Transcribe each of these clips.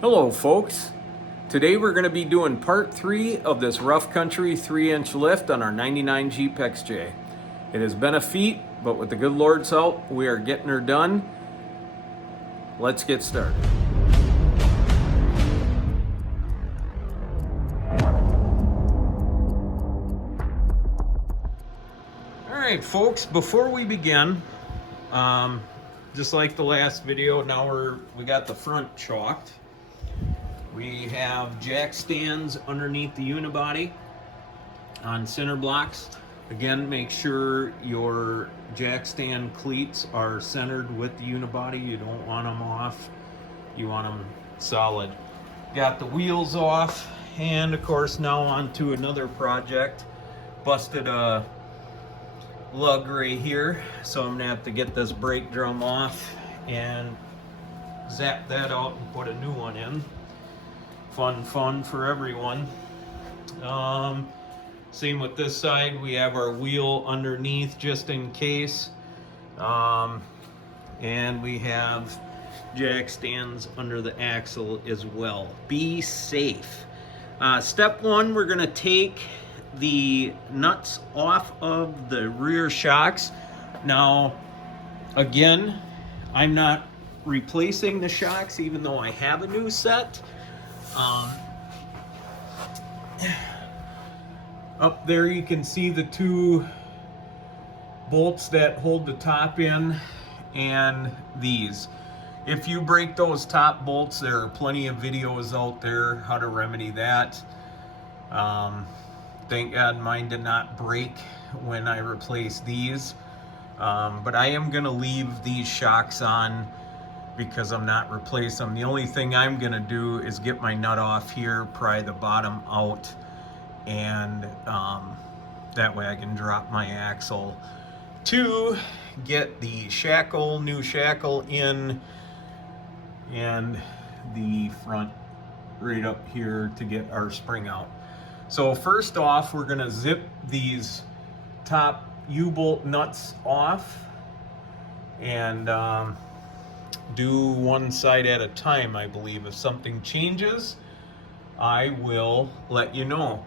Hello folks, today we're going to be doing part 3 of this rough country 3-inch lift on our 99 Jeep XJ. It has been a feat, but with the good Lord's help, we are getting her done. Let's get started. Alright folks, before we begin, just like the last video, now we got the front chalked. We have jack stands underneath the unibody on center blocks. Again, make sure your jack stand cleats are centered with the unibody. You don't want them off. You want them solid. Got the wheels off, and of course now on to another project. Busted a lug right here, so I'm gonna have to get this brake drum off and zap that out and put a new one in. Fun for everyone. Same with this side. We have our wheel underneath just in case. And we have jack stands under the axle as well. Be safe. Step one, we're gonna take the nuts off of the rear shocks. Now, again, I'm not replacing the shocks even though I have a new set. Up there you can see the two bolts that hold the top in, and these. If you break those top bolts, there are plenty of videos out there how to remedy that. Thank God mine did not break when I replaced these, but I am gonna leave these shocks on because I'm not replacing them. The only thing I'm gonna do is get my nut off here, pry the bottom out, and that way I can drop my axle to get the shackle, new shackle in, and the front right up here to get our spring out. So first off, we're gonna zip these top U-bolt nuts off and do one side at a time, I believe. If something changes, I will let you know.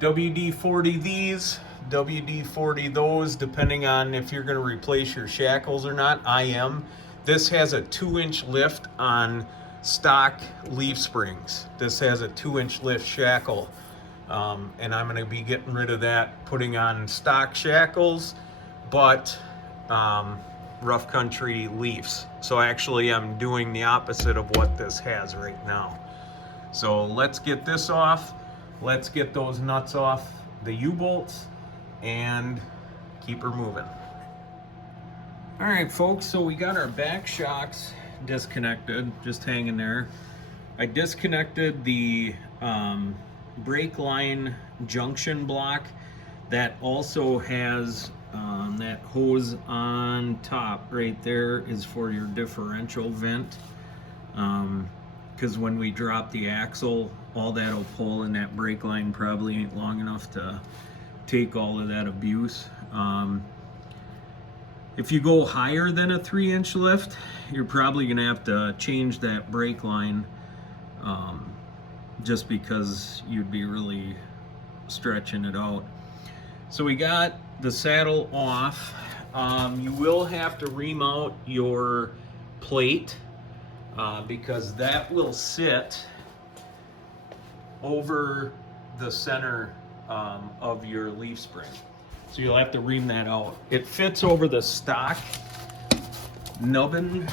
WD-40 these, WD-40 those, depending on if you're going to replace your shackles or not. I am. This has a 2-inch lift on stock leaf springs. This has a 2-inch lift shackle, and I'm going to be getting rid of that, putting on stock shackles, but rough country leafs. So actually I'm doing the opposite of what this has right now. So let's get this off. Let's get those nuts off the U-bolts and keep her moving. All right folks, so we got our back shocks disconnected, just hanging there. I disconnected the brake line junction block that also has that hose on top right there is for your differential vent, because when we drop the axle, all that'll pull, and that brake line probably ain't long enough to take all of that abuse. If you go higher than a 3-inch lift, you're probably gonna have to change that brake line, just because you'd be really stretching it out. So we got the saddle off. You will have to remount your plate because that will sit over the center of your leaf spring. So you'll have to ream that out. It fits over the stock nubbin.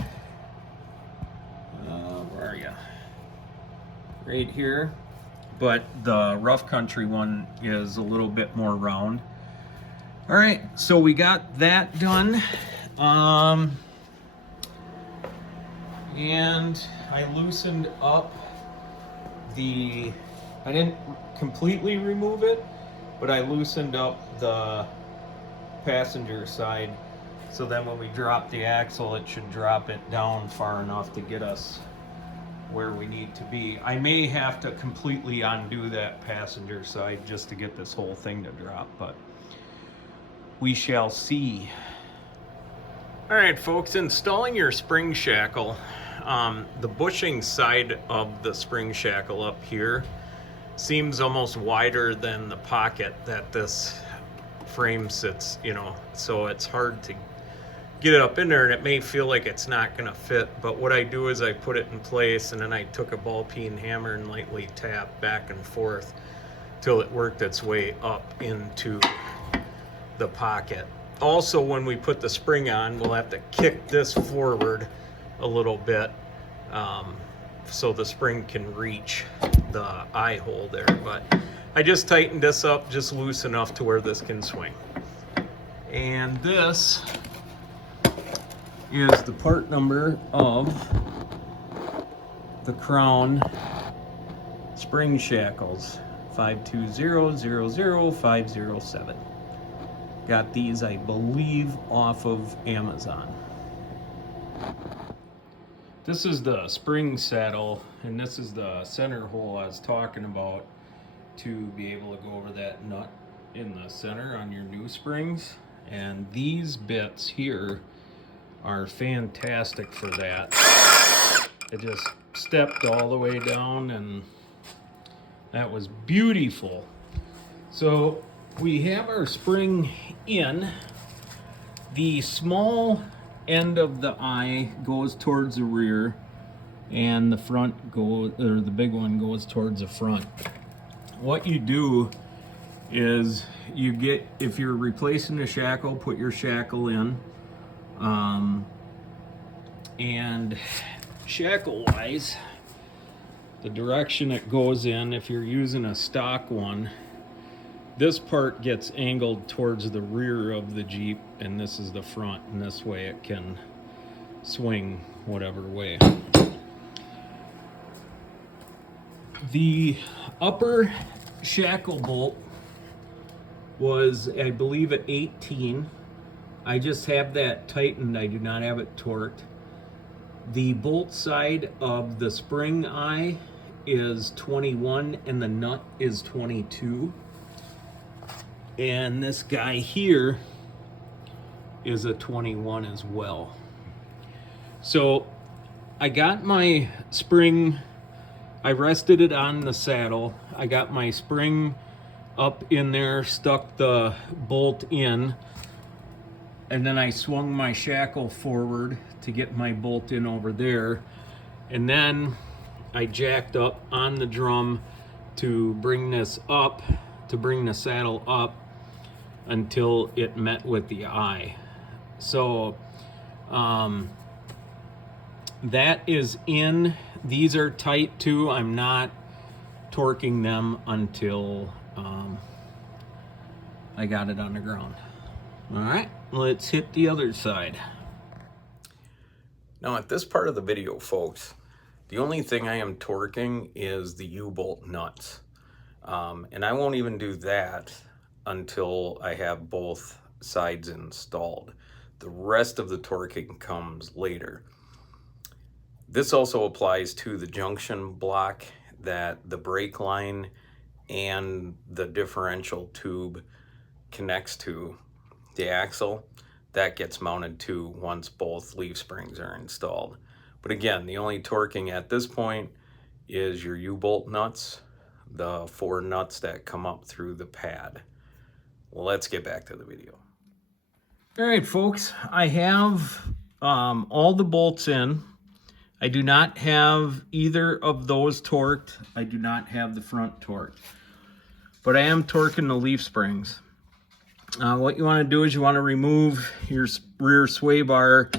Where are you? Right here. But the rough country one is a little bit more round. All right, so we got that done. And I loosened up I didn't completely remove it, but I loosened up the passenger side, so then when we drop the axle, it should drop it down far enough to get us where we need to be. I may have to completely undo that passenger side just to get this whole thing to drop, but we shall see. All right, folks, installing your spring shackle. The bushing side of the spring shackle up here seems almost wider than the pocket that this frame sits, you know, so it's hard to get it up in there, and it may feel like it's not going to fit. But what I do is I put it in place, and then I took a ball peen hammer and lightly tapped back and forth till it worked its way up into the pocket. Also, when we put the spring on, we'll have to kick this forward a little bit so the spring can reach the eye hole there. But I just tightened this up just loose enough to where this can swing. And this is the part number of the Crown spring shackles, 520000507. Got these, I believe, off of Amazon. This is the spring saddle, and this is the center hole I was talking about to be able to go over that nut in the center on your new springs. And these bits here are fantastic for that. It just stepped all the way down, and that was beautiful. So we have our spring in. The small end of the eye goes towards the rear, and the front goes, or the big one goes towards the front. What you do is you get, if you're replacing the shackle, put your shackle in. And shackle wise, the direction it goes in, if you're using a stock one, this part gets angled towards the rear of the Jeep, and this is the front, and this way it can swing whatever way. The upper shackle bolt was, I believe, at 18. I just have that tightened, I do not have it torqued. The bolt side of the spring eye is 21 and the nut is 22. And this guy here is a 21 as well. So I got my spring, I rested it on the saddle. I got my spring up in there, stuck the bolt in, and then I swung my shackle forward to get my bolt in over there. And then I jacked up on the drum to bring this up, to bring the saddle up until it met with the eye. So that is in. These are tight too. I'm not torquing them until I got it on the ground. All right, let's hit the other side. Now at this part of the video, folks, the only thing I am torquing is the U-bolt nuts. And I won't even do that until I have both sides installed. The rest of the torquing comes later. This also applies to the junction block that the brake line and the differential tube connects to the axle. That gets mounted to once both leaf springs are installed. But again, the only torquing at this point is your U-bolt nuts, the 4 nuts that come up through the pad. Let's get back to the video. All right, folks, I have all the bolts in. I do not have either of those torqued. I do not have the front torqued, but I am torquing the leaf springs. What you want to do is you want to remove your rear sway bar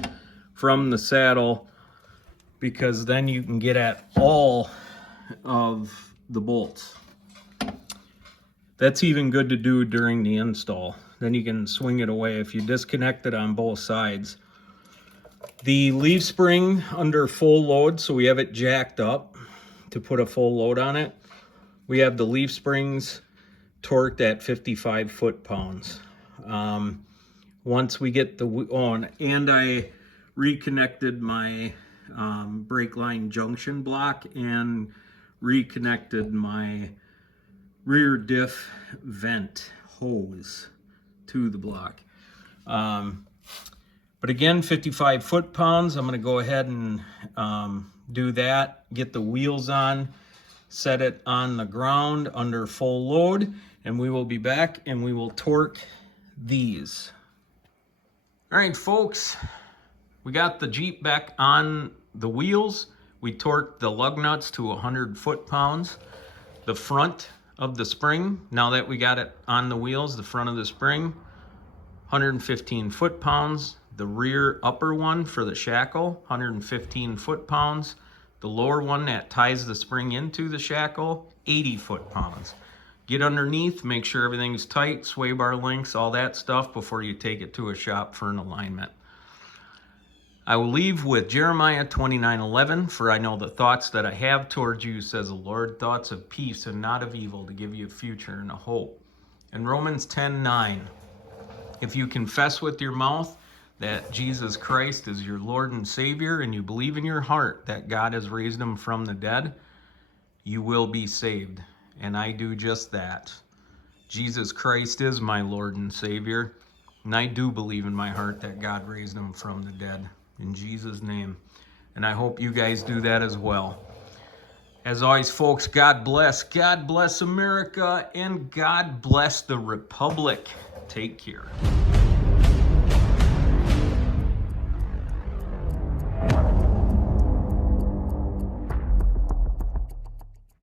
from the saddle, because then you can get at all of the bolts. That's even good to do during the install. Then you can swing it away if you disconnect it on both sides. The leaf spring under full load, so we have it jacked up to put a full load on it. We have the leaf springs torqued at 55 foot-pounds. Once we get the on, and I reconnected my brake line junction block and reconnected my rear diff vent hose to the block. But But again, 55 foot-pounds. I'm going to go ahead and do that, get the wheels on, set it on the ground under full load, and we will be back and we will torque these. All right, folks, we got the Jeep back on the wheels. We torqued the lug nuts to 100 foot-pounds. The front of the spring, now that we got it on the wheels, the front of the spring, 115 foot-pounds. The rear upper one for the shackle, 115 foot-pounds. The lower one that ties the spring into the shackle, 80 foot-pounds. Get underneath, make sure everything's tight, sway bar links, all that stuff before you take it to a shop for an alignment. I will leave with Jeremiah 29:11, for I know the thoughts that I have towards you, says the Lord, thoughts of peace and not of evil, to give you a future and a hope. And Romans 10:9, if you confess with your mouth that Jesus Christ is your Lord and Savior, and you believe in your heart that God has raised him from the dead, you will be saved. And I do just that. Jesus Christ is my Lord and Savior, and I do believe in my heart that God raised him from the dead. In Jesus' name. And I hope you guys do that as well. As always, folks, God bless America, and God bless the Republic. Take care.